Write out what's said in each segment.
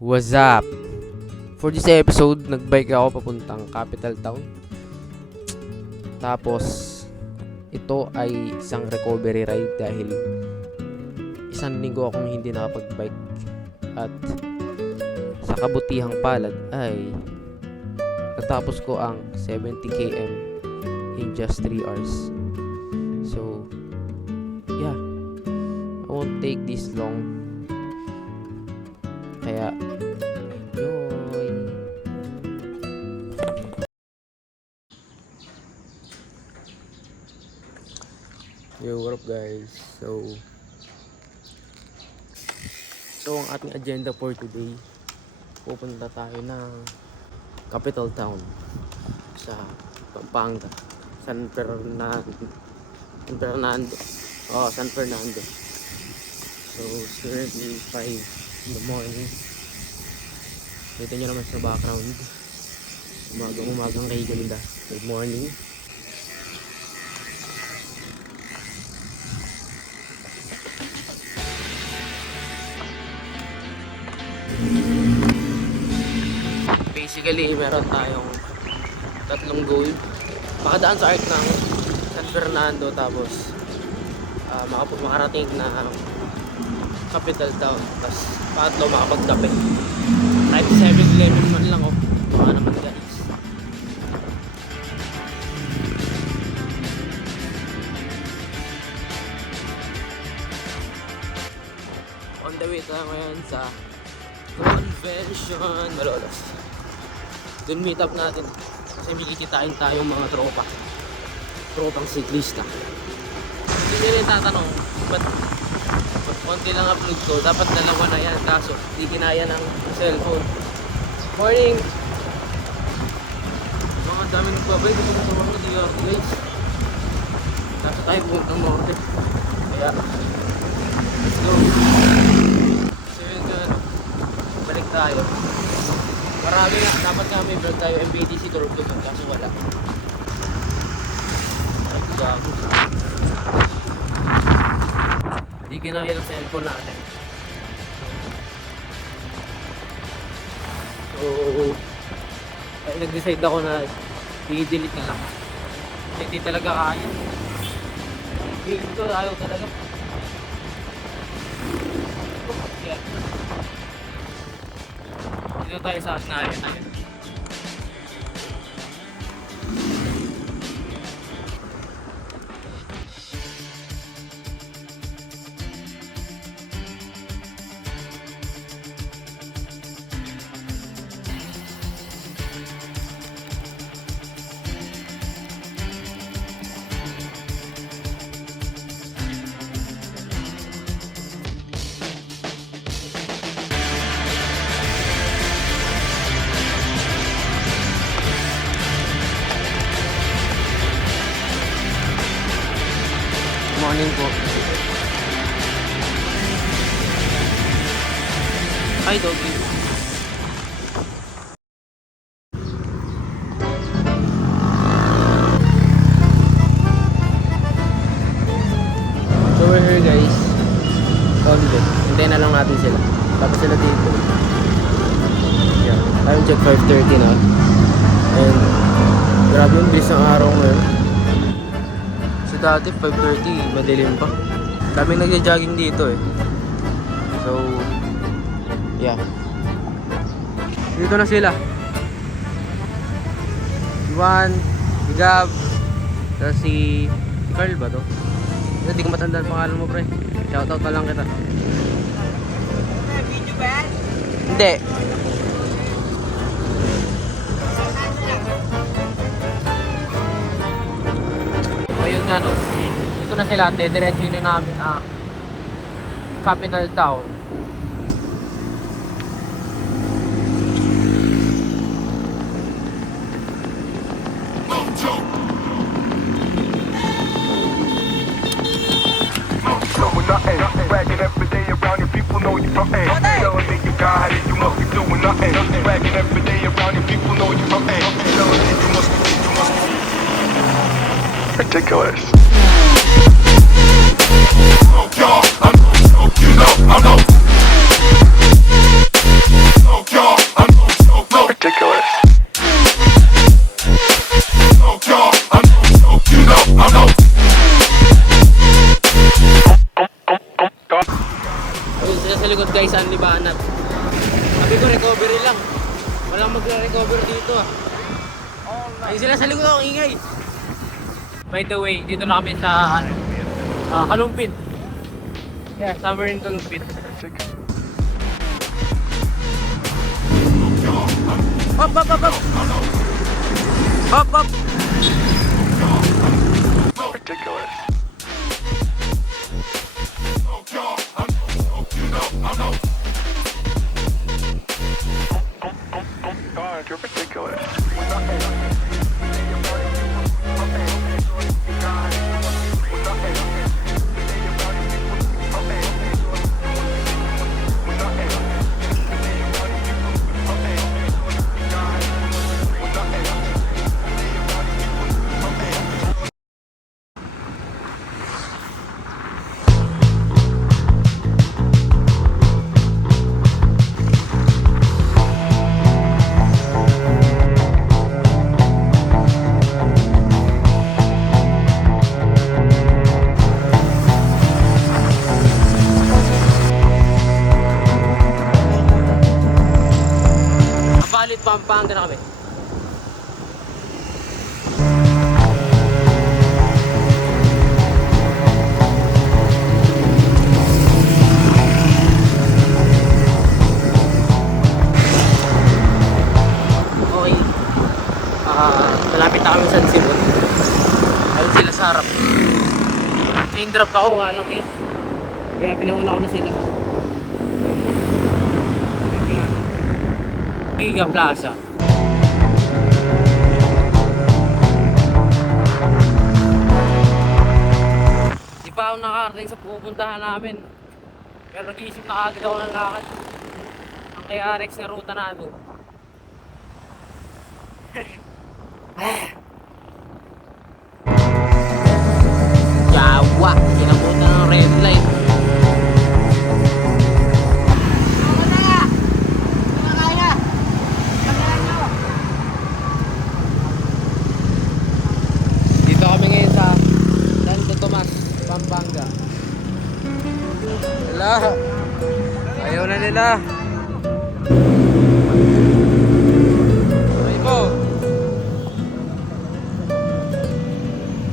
What's up? For this episode, nagbike ako papuntang capital town. Tapos, ito ay isang recovery ride dahil isang linggo akong hindi nakapag-bike. At sa kabutihang palad ay natapos ko ang 70 km in just 3 hours. So, yeah. I won't take this long. Kaya, enjoy! Yo, what up guys? So ang ating agenda for today, pupunta tayo ng capital town sa Pampanga, San Fernando. San Fernando. So it's currently 5 in the morning. Kita nyo naman sa background, umagang kay ganda. Good morning. Basically, meron tayong tatlong goal. Makadaan sa arc ng San Fernando, tapos makarating na capital town, tapos pangatlo makapagkape. Kahit 7-Eleven man lang, baka naman guys. On the way tayo ngayon sa convention Malolos. Doon meet up natin kasi may kikitain tayong mga tropang siklista. Hindi nyo rin tatanong ba't konti lang upload ko, dapat dalawa na yan, kaso di kinaya ng cellphone. Morning! Mga dami nagbabay, di ko matawag na di ako guys. Nasa tayo puntang norte, kaya let's go. So yun dyan, balik tayo. Marami nga, dapat nga may vlog tayo MBTC Turbo doon, kaso wala. Ay, gago. Hindi kinaya ng cellphone natin. So, ay nag-decide ako na i-delete na lang. Hindi talaga kaya. Ito ayaw talaga. Yeah. Dito tayo sa Asnayan na yun. Morning po. Hi, doggy. So we're here guys. Convent. Hintayin na lang natin sila. Tapos sila dito. Yeah. Time check 5:30 na. And grabe yung bilis ng araw ngayon. Dati 5:30, madilim pa. Daming nagja-jogging dito eh. So, yeah. Dito na sila. Juan, si Gab, si Carl ba to? Hindi ko matandaan pangalan mo pre. Shoutout na lang kita. Video ba yan? Hindi. Ayun nga no, ito na sila, diretso na namin ang capital town. Bragging every day around your people know you from A. Telling me you got it, you must be doing nothing. Bragging every day around your people know you from A. Telling me you must be ridiculous. Y'all, you know, I'm no. banat. Sabi ko recovery lang. Walang magre-recover dito ah. Ay sila sa likod ako, ingay. By the way, dito na kami sa Kalumpit. Yeah, somewhere in Kalumpit. Hop, hop, hop, hop. Hop, hop. Ridiculous. God, you're ridiculous. Kapalit, Pampanga na kami. Okay. Malapit na kami sa San Simon. Ayun sila sa harap. Name drop ako nga lang eh. Kaya pinauna ko na sila. Giga Plaza. Di pa ako nakarating sa pupuntahan namin. Pero nag-iisip na agad ako ng lakad. Ang kay Arex na ruta namin. Yawa! Kinabutan ng red light. Dito kami ngayon sa Santo Tomas, Pampanga. Wala. Ayaw na nila. Ay po.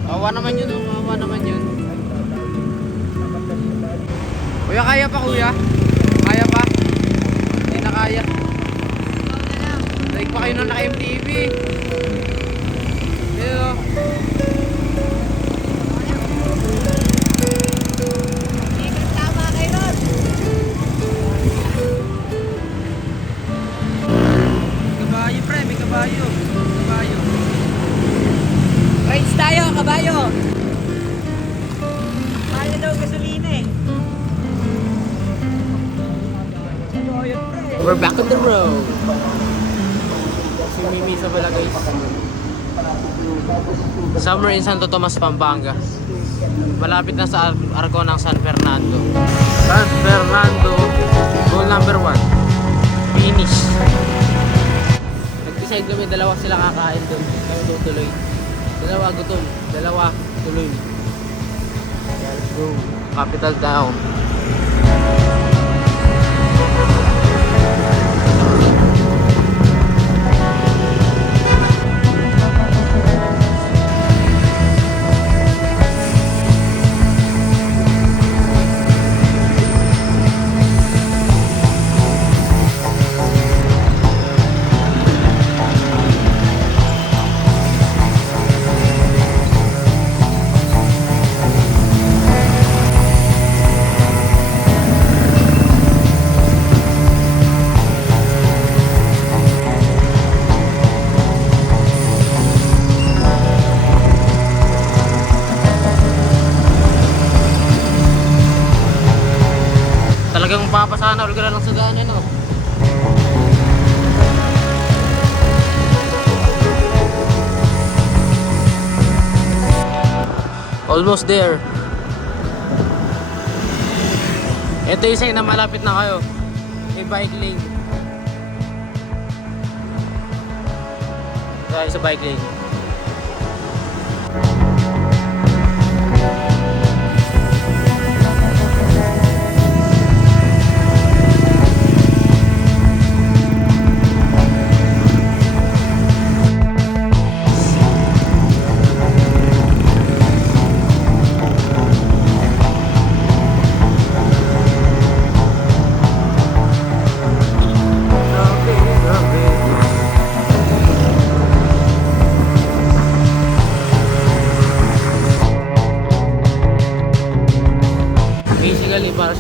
Awa naman yun, awa naman yun. Kuya, kaya pa kuya? Kaya pa? Hindi na kaya. Like pa kayo nung naka-MTV. Hello. Kabayo pre, may kabayo. Kabayo. Rides tayo, kabayo. Mahal na daw gasolina eh. We're back on the road. Si Mimi sa bala guys. Summer in Santo Tomas, Pampanga. Malapit na sa arko ng San Fernando. San Fernando, goal number 1. Finish. Nag-decide kami, dalawa sila kakain doon. Kami tutuloy. Dalawa gutom, dalawa tuloy. Let's go. Capital Town. Talagang papasana ulit ka na lang sa daan ano. Almost there. Ito yung sign na malapit na kayo. May bike lane. Tayo sa bike lane.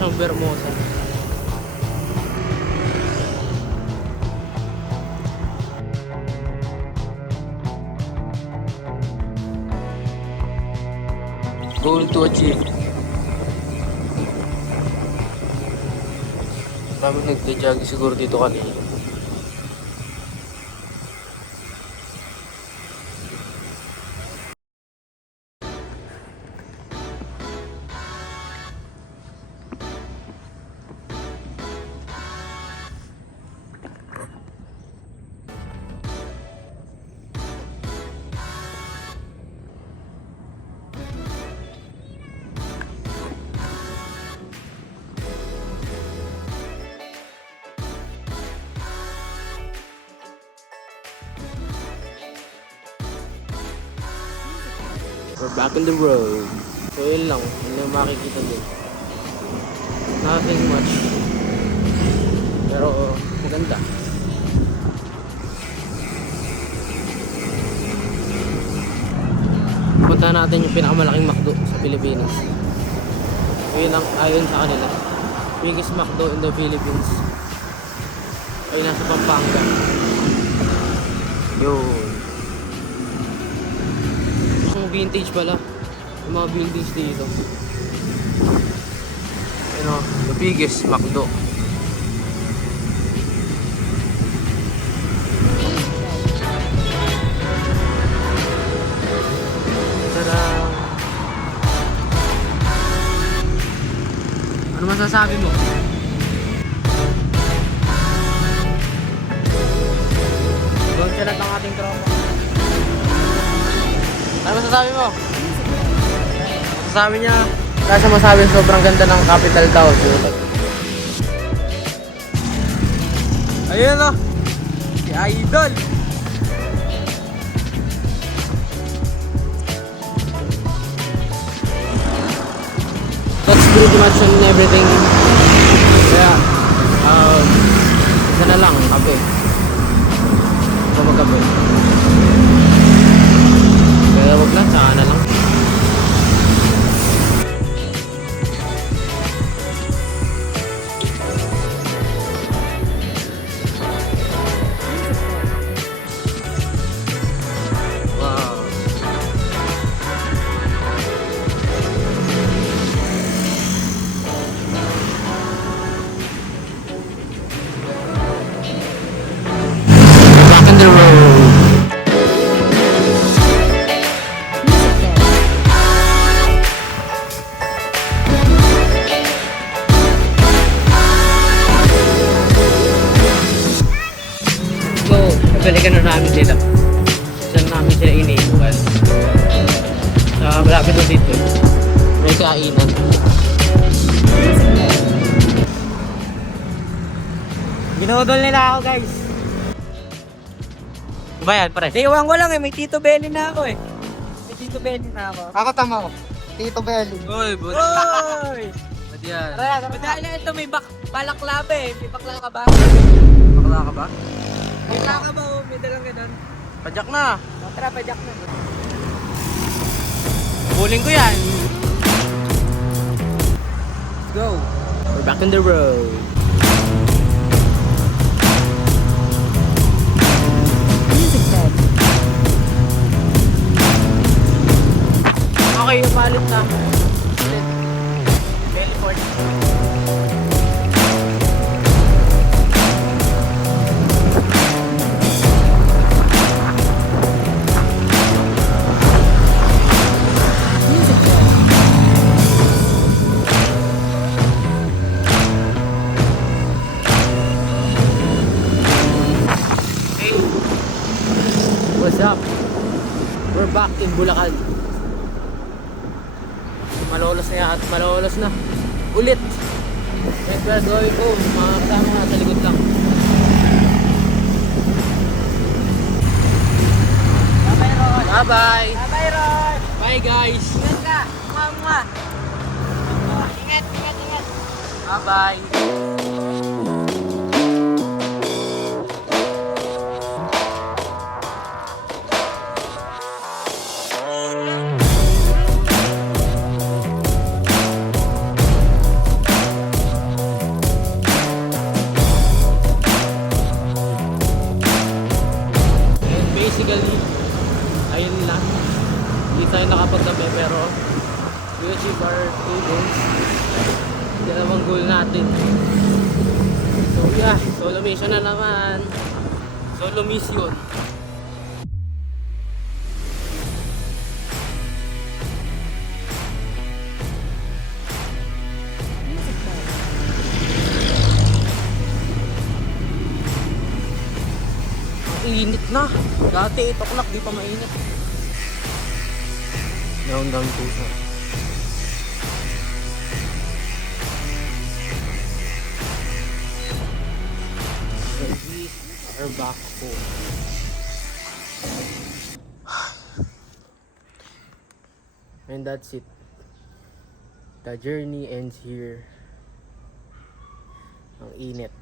ng Vermosa. Goal to achieve. Kami nagja-jog siguro dito kanina. We're back on the road. So yun lang, yun lang makikita din. Nothing much. Pero maganda. Punta natin yung pinakamalaking McDo sa Pilipinas. Yun ang ayon sa kanila. Biggest McDo in the Philippines. Ay nasa Pampanga. Yun. Vintage pala yung mga buildings dito. You know, the biggest McDo. Tada! Ano masasabi mo? Doon sila ang ating tropa. Ano masasabi mo? Masasabi niya, kasi masabi sobrang ganda ng capital daw. Ayun o, si Idol. That's pretty much on everything. Kaya, isa na lang, kape. Ito magkape. Kaya wag lang, saka na lang. Wow. Back in the road. Balikan na namin sila. Saan namin sila iniiwan. Sa malapit na dito. May kainan. Ginodol nila ako, guys. Ba yan, pare? Iwan ko lang eh, may Tito Belly na ako eh. May Tito Belly na ako. Ako tama ko. Tito Belly. Uy, buti. Oy! Ba't yan? Madali na ito, may balaklava eh. May bakla ka ba? Bakla ka ba? May bakla ka ba o may dalang ganun? Padyak na. Tara, pajak na. Huling ko yan. Let's go. We're back on the road. Okay, umalit na. Belfort. Hey, what's up? We're back in Bulacan. Malolos na yan, malolos na. Ulit. Wait, we're going home. Mga kasama nga sa likod lang. Bye-bye, Ron. Bye-bye. Bye-bye, Ron. Bye, guys. Ingat ka. Mama. Ingat, ingat, ingat. Bye-bye. tayo nakapagdami pero we achieve our 2 goals. Dalawang goal natin. So yeah, solo mission na naman. Solo mission. Init na. Dati 8 o'clock di pa mainit. Down pusa. We are back home. And that's it. The journey ends here. Ang init.